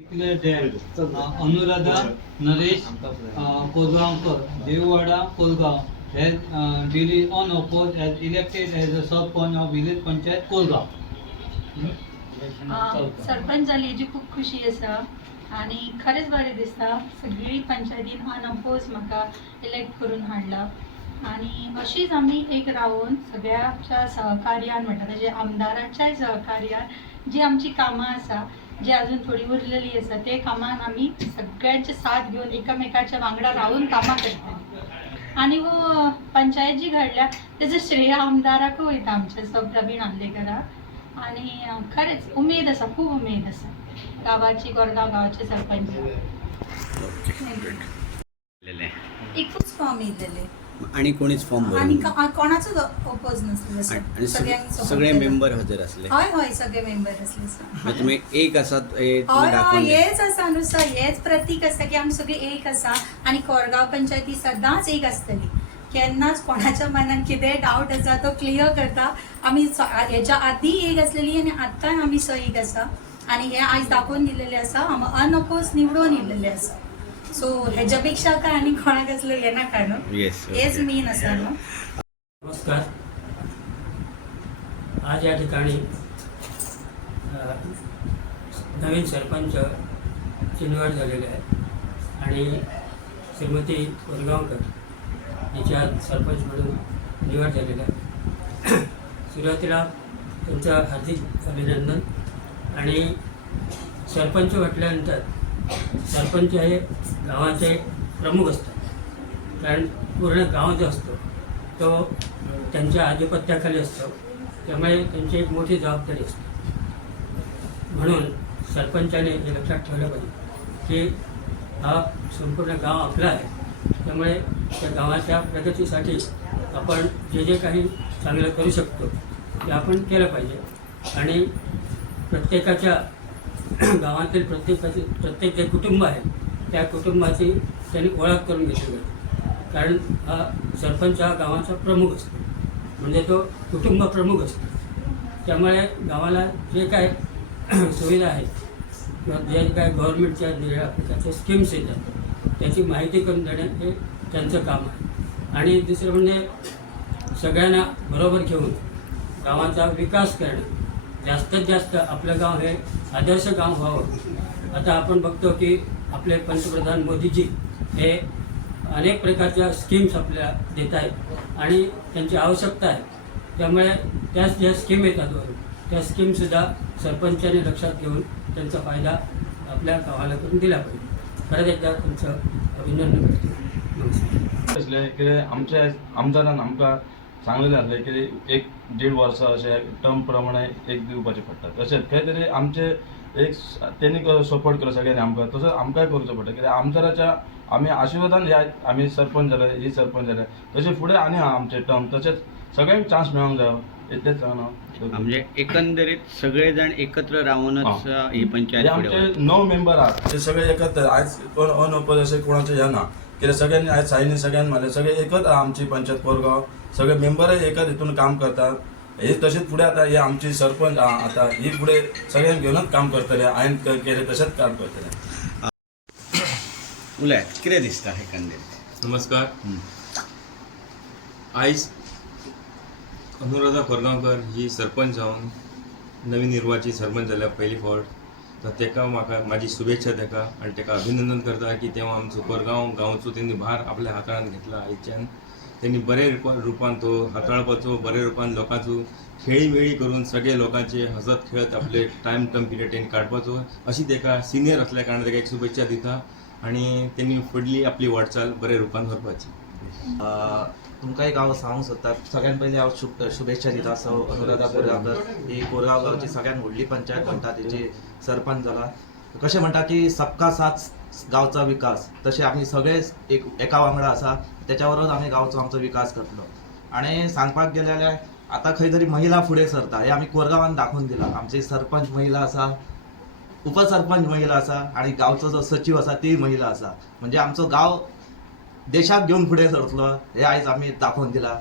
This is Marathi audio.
Declare that Anuradha Naresh Kolgaonkar, Devwada, Kolgaon, has duly unopposed as elected as a Sarpanch of Village Panchayat Kolgaon. Sarpanch जाली हेजी खूप खुशी आसा आणि खरेंच बरें दिसता सगळी पंचायतीन अनअपोज म्हाका इलेक्ट करून हाडला आणि अशीच आमी एक रावून सगळ्याच्या सहकार्यान म्हणटा म्हणजे आमदाराच्याय सहकार्यान जी आमची कामां आसा जी अजून थोडी उरलेली आसा ते कामान आमी सगळ्यांचे साथ घेवन एकामेकाच्या वांगडा रावून कामां करता आणि वो पंचायत जी घडल्या तेजो श्रेय आमदाराक वयता आमच्या प्रवीण आंबेकराक आणि खरेच उमेद आसा खूप उमेद आसा गावाची कोरगांव गावाचे सरपंच एकूच फॉर्म येयलेले आणि कोणीच फॉर्म आणि भरला कोणाचो ओपोज नासलो आणि सगळे मेंबर हजर असले. हय हय सगळे मेंबर असले म्हणजे तुम्ही एक आसात हे हय दाखवून हय दिले. हेच आसा न्हू सर हेच प्रतीक आसा की आमी सगळे एक आसा आणि कोरगांव पंचायती सदांच एक आसतली केन्नाच कोणाच्या मनात कितें डावट आसा तो क्लियर करता आमी हेच्या आदी एक आसलेली आणि आत्ताय आमी एक आसा आणि हे आयज दाखोवन दिलेले आसा अनअपोज निवडून येयलेले आसा सो हेच्या पेक्षा काय आणि कोणाक असलं हे नाका न्हू हेच मेन आसा न्हू. नमस्कार. आज या ठिकाणी नवीन सरपंचची निवड झालेली आहे आणि श्रीमती कोरगावकर हिच्या सरपंच म्हणून निवड झालेली आहे. सुरुवातीला त्यांचं हार्दिक अभिनंदन. आणि सरपंच म्हटल्यानंतर सरपंच हे गावाचे प्रमुख असतात कारण पूर्ण गाव जो असतो तो त्यांच्या आधिपत्याखाली असतो त्यामुळे त्यांची एक मोठी जबाबदारी असते. म्हणून सरपंचाने हे लक्षात ठेवलं पाहिजे की हा संपूर्ण गाव आपला आहे त्यामुळे त्या गावाच्या प्रगतीसाठी आपण जे जे काही चांगलं करू शकतो ते आपण केलं पाहिजे आणि प्रत्येकाच्या गावातील प्रत्येक जे कुटुंब आहे त्या कुटुंबाची त्यांनी ओळख करून घेतली पाहिजे कारण हा सरपंच हा गावाचा प्रमुख असतो म्हणजे तो कुटुंब प्रमुख असतो. त्यामुळे गावाला जे काय सुविधा आहेत किंवा जे काय गव्हर्नमेंटच्या दिलेल्या त्याच्या स्कीम्स येतात त्याची माहिती करून देणं हे त्यांचं काम आहे. आणि दुसरं म्हणजे सगळ्यांना बरोबर घेऊन गावाचा विकास करणं जास्तीत जास्त आपलं गाव हे आदर्श गाव व्हावं. आता आपण बघतो की आपले पंतप्रधान मोदीजी हे अनेक प्रकारच्या स्कीम्स आपल्याला देत आहेत आणि त्यांची आवश्यकता आहे त्यामुळे त्याच ज्या स्कीम येतात वरून त्या स्कीमसुद्धा सरपंचाने लक्षात घेऊन त्यांचा फायदा आपल्या गावाला करून दिला पाहिजे. परत एकदा तुमचं अभिनंदन करतो. नमस्कार. की आमच्या आमदारान आमकां सांगलेलें आसलें की 1-1.5 वर्सां अशें टर्म प्रमाणे एक दिवपाचे पडटा तशेंच खंय तरी आमचे एक तेणी सपोर्ट केलो सगळ्यांनी आमकां तसो आमकांय करचो पडटा कित्याक आमदाराच्या आमी आशिर्वादान ह्या आमी सरपंच जाले ही सरपंच जाले तशें फुडें आनी आहा आमचे टर्म तशेंच सगळ्यांक चान्स मेळोंक जायो इतलेंच सांगून म्हणजे एकंदरीत सगळे जण एकत्र राहूनच ही पंचायत पुढे आमचे 9 मेंबर आहात ते सगळे एकत्र आयज कोण अनओपोज अशें कोणाचें हें ना कित्याक सगळ्यांनी आयज सायनी सगळ्यांनी मारले सगळे एकच आहा आमची पंचायत कोरगांव सगळे मेंबरय एकच हितून काम करतात. हे तशेंच फुडें आतां ही आमची सरपंच आहा आतां ही फुडें सगळ्यांक घेवनच काम करतले हांवें केलें तशेंच काम करतले. उलयात कितें दिसता एकंदरीत. नमस्कार. आयज अनुराधा कोरगांवकर ही सरपंच जावन नवीन निर्वाची सरपंच जाल्या पयली फावट तर तेका म्हाका म्हाजी शुभेच्छा तेका आनी तेका अभिनंदन करता की तेव्हा आमचो कोरगांव गांवचो तेणी भार आपल्या हाताळांत घेतला. आयच्यान त्यांनी बरे रुपान तो हाताळपाचो बरे रुपान लोकांचो खेळी करून सगळे लोकांचे हसत खेळत आपले टायम पिरियड तेणी काडपाचो अशी तेका सिनियर असल्या कारणान तेका एक शुभेच्छा दिता आणि त्यांनी फुडली आपली वाटचाल बरे रुपान व्हरपाची. तुमकां एक हांव सांगूंक सोदता सगळ्यान पयलीं हांव शुभेच्छा दिता अनुराधा कोरगांवकर ही कोरगांव गांवची सगळ्यान व्हडली पंचायत म्हणटा तेची सरपंच जाला. कशें म्हणटा की सबका साथ गांवचा विकास तशें आमी सगळे एका वांगडा आसा त्याच्या बरोबर आमी गांवचो आमचो विकास करतलो. आनी सांगपाक गेले जाल्यार आतां खंय तरी महिला फुडें सरता हे आमी कोरगांवान दाखोवन दिला. आमची सरपंच महिला आसा उपसरपंच महिला आसा आणि गांवचो जो सचिव आसा ती महिला आसा म्हणजे आमचो गांव देशाक घेवन फुडें सरतलो हे आयज आमी दाखोवन दिला.